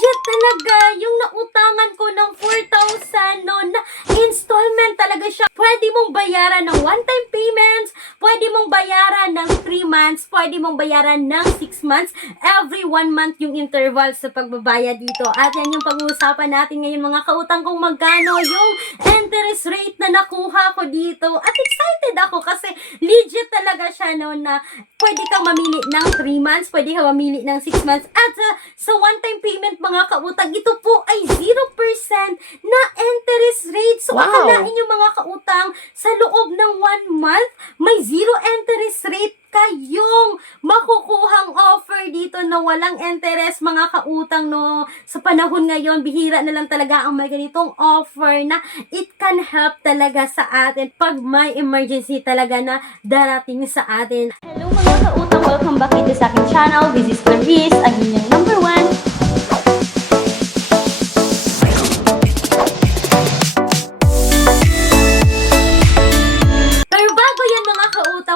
legit talaga yung nautangan ko ng 4,000 no, na installment talaga siya. Pwede mong bayaran ng one-time payments, pwede mong bayaran ng 3 months, pwede mong bayaran ng 6 months, every 1 month yung interval sa pagbabayad dito. At yan yung pag-uusapan natin ngayon mga kautang kung magkano yung interest rate na nakuha ko dito. At excited ako kasi legit talaga siya no, na pwede kang mamili ng 3 months, pwede kang mamili ng 6 months. At sa one-time payment mga kautang, ito po ay 0% na interest rate. So, akalain yung mga kautang, sa loob ng 1 month, may 0 interest rate kayong makukuhang offer dito na walang interest mga kautang no. Sa panahon ngayon, bihira na lang talaga ang may ganitong offer na it can help talaga sa atin pag may emergency talaga na darating sa atin. Hello mga kautang, welcome back dito sa aking channel. This is Clarice, ang inyong number 1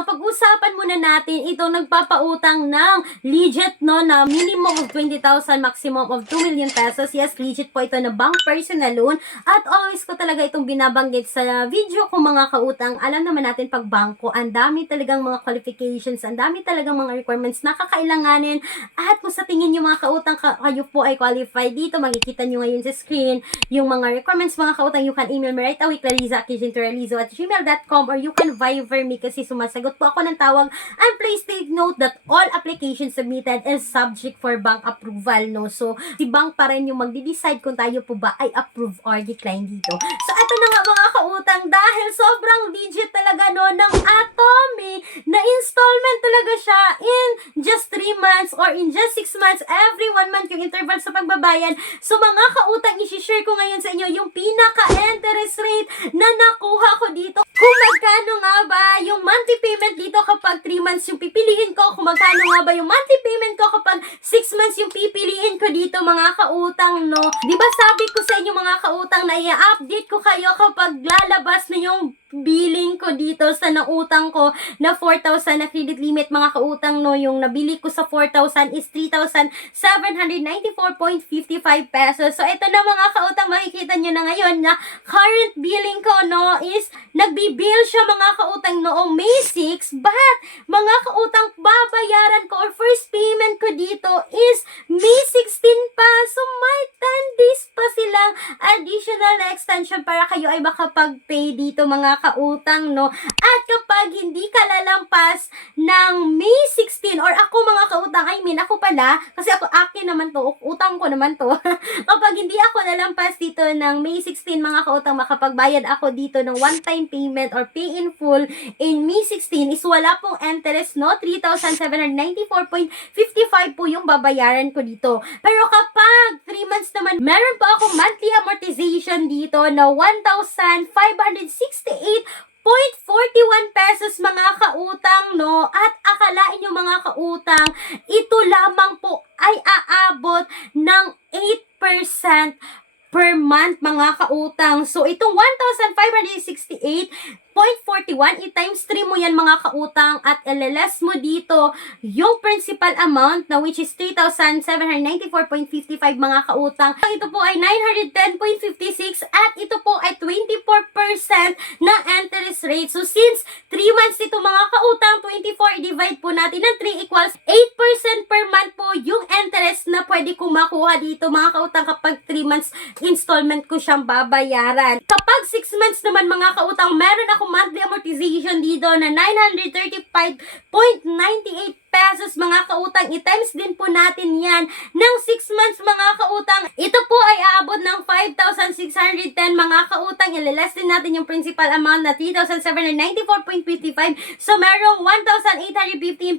pag-usapan muna natin itong nagpapautang ng legit no, na minimum of 20,000, maximum of 2 million pesos. Yes, legit po ito na bank personal loan. At always ko talaga itong binabanggit sa video ko mga kautang. Alam naman natin pag bangko, ang dami talagang mga qualifications, ang dami talagang mga requirements na kakailanganin. At kung sa tingin nyo mga kautang kayo po ay qualified dito, makikita nyo ngayon sa screen yung mga requirements mga kautang. You can email me right away, clariza@gmail.com, or you can Viber me kasi sumasagot po ako ng tawag. And please take note that all applications submitted is subject for bank approval, no? So, si bank pa rin yung magde-decide kung tayo po ba ay approve or decline dito. So, ito na nga mga kautang, dahil sobrang legit talaga no, ng Atomy na installment talaga siya in just 3 months or in just 6 months, every 1 month yung interval sa pagbabayad. So, mga kautang, isi-share ko ngayon sa inyo yung pinaka-interest rate na nakuha ko dito. Kung magkano nga ba yung monthly payment dito kapag 3 months yung pipiliin ko, kung magkano nga ba yung monthly payment ko kapag 6 months yung pipiliin ko dito mga kautang no. Diba sabi ko sa inyo mga kautang na i-update ko kayo kapag lalabas na yung billing ko dito sa nautang ko na 4,000 na credit limit mga kautang no. Yung nabili ko sa 4,000 is 3,794.55 pesos. So ito na mga kautang, makikita nyo na ngayon na current billing ko no is nagbibill siya mga kautang noong May 6, but mga kautang babayaran ko or first payment ko dito is May 16 pa. So may 10 days pa silang additional na extension para kayo ay makapag-pay dito mga kautang no. At kapag hindi ka lalampas ng May 16 or ako mga kautang, I mean ako pala, kasi ako akin naman to, utang ko naman to. Kapag hindi ako nalampas dito ng May 16 mga kautang, makapagbayad ako dito ng one-time payment or pay in full in May 16 is wala pong interest no, 3,794.55 po yung babayaran ko dito. Pero kapag 3 months naman, meron pa akong monthly amortization dito na 1,568.41 pesos mga kautang no. At akalain nyo mga kautang, ito lamang po ay aabot ng 8% per month mga kautang. So itong 1,568.41 i-times 3 mo yan mga kautang at LLS mo dito yung principal amount na which is 3,794.55 mga kautang. Ito po ay 910.56 at ito po ay 24% na interest rate. So since 3 months ito mga kautang, 24 i-divide po natin ng 3 equals 8% per month po yung interest na pwede kong makuha dito mga kautang kapag 3 months installment ko siyang babayaran. Kapag 6 months naman mga kautang, meron ako monthly amortization dito na 935.98 pesos mga kautang. I-times din po natin yan ng 6 months mga kautang. Ito po ay aabot ng 5,610 mga kautang. Ilaless din natin yung principal amount na 3,794.55. So merong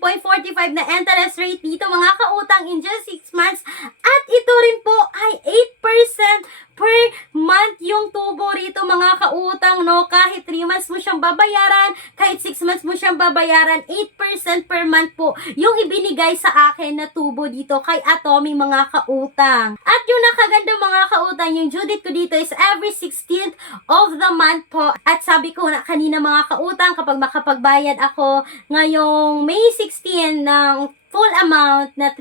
1,815.45 na interest rate dito mga kautang in just 6 months. At ito rin po ay 8% per month yung tubo rito mga kautang no. Kahit 3 months mo siyang babayaran, kahit 6 months mo siyang babayaran, 8% per month po yung ibinigay sa akin na tubo dito kay Atomy mga kautang. At yung nakaganda mga kautang, yung due date ko dito is every 16th of the month po. At sabi ko na kanina mga kautang, kapag makapagbayad ako ngayong May 16 ng full amount na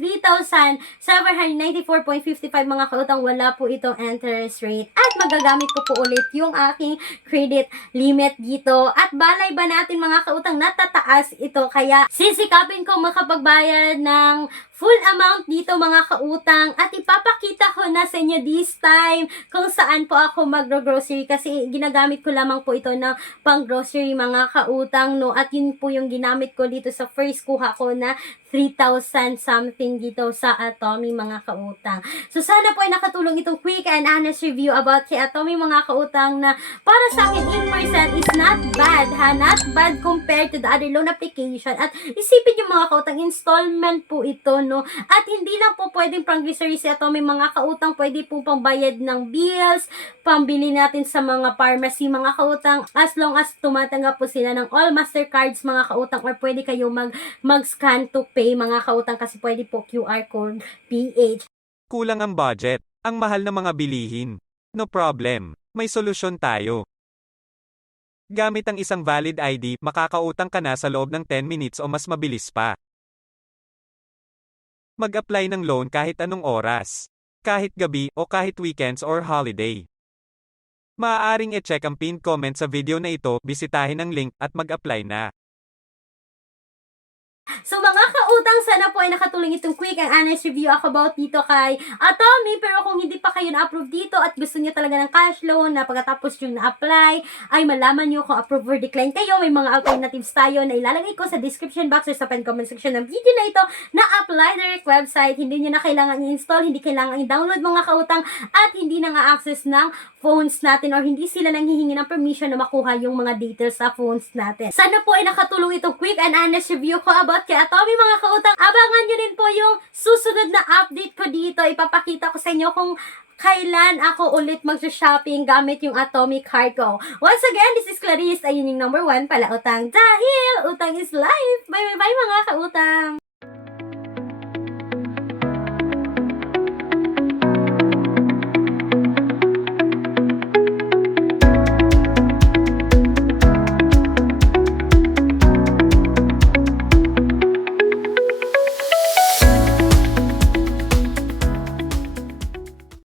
3,794.55 mga kautang, wala po itong interest rate. At magagamit ko po ulit yung aking credit limit dito. At balay ba natin mga kautang, natataas ito. Kaya sisikapin ko makapagbayad ng full amount dito mga kautang, at ipapakita ko na sa inyo this time kung saan po ako magro-grocery, kasi ginagamit ko lamang po ito na pang grocery mga kautang, no? At yun po yung ginamit ko dito sa first kuha ko na 3,000 something dito sa Atomy mga kautang. So sana po ay nakatulong itong quick and honest review about kay Atomy mga kautang, na para sa akin 8% is not bad ha, not bad compared to the other loan application. At isipin yung mga kautang, installment po ito, no? At hindi lang po pwedeng pang grocery si Atomy mga kautang, pwede po pang bayad ng bills, pambili natin sa mga pharmacy mga kautang, as long as tumatanggap po sila ng all Mastercards mga kautang, or pwede kayo mag-scan to pay mga kautang, kasi pwede po QR code PH. Kulang ang budget, ang mahal na mga bilihin. No problem, may solusyon tayo. Gamit ang isang valid ID, makakautang ka na sa loob ng 10 minutes o mas mabilis pa. Mag-apply ng loan kahit anong oras, kahit gabi o kahit weekends or holiday. Maaaring i-check ang pinned comment sa video na ito, bisitahin ang link at mag-apply na. So mga kautang, sana po ay nakatulong itong quick and honest review ako about dito kay Atomy. Pero kung hindi pa kayo na-approve dito at gusto niyo talaga ng cash loan na pagkatapos yung na-apply ay malaman niyo kung approve or decline kayo, may mga alternatives tayo na ilalagay ko sa description box or sa pen comment section ng video na ito na apply direct website. Hindi niyo na kailangan i-install, hindi kailangan i-download mga kautang, at hindi na nga access ng phones natin, or hindi sila nang hihingi ng permission na makuha yung mga details sa phones natin. Sana po ay nakatulong itong quick and honest review ko about kay Atomy mga kautang. Abangan nyo rin po yung susunod na update ko dito. Ipapakita ko sa inyo kung kailan ako ulit mag-shopping gamit yung Atomy card ko. Once again, this is Clarice, ayun yung number 1 pala utang. Dahil utang is life. Bye bye bye mga kautang.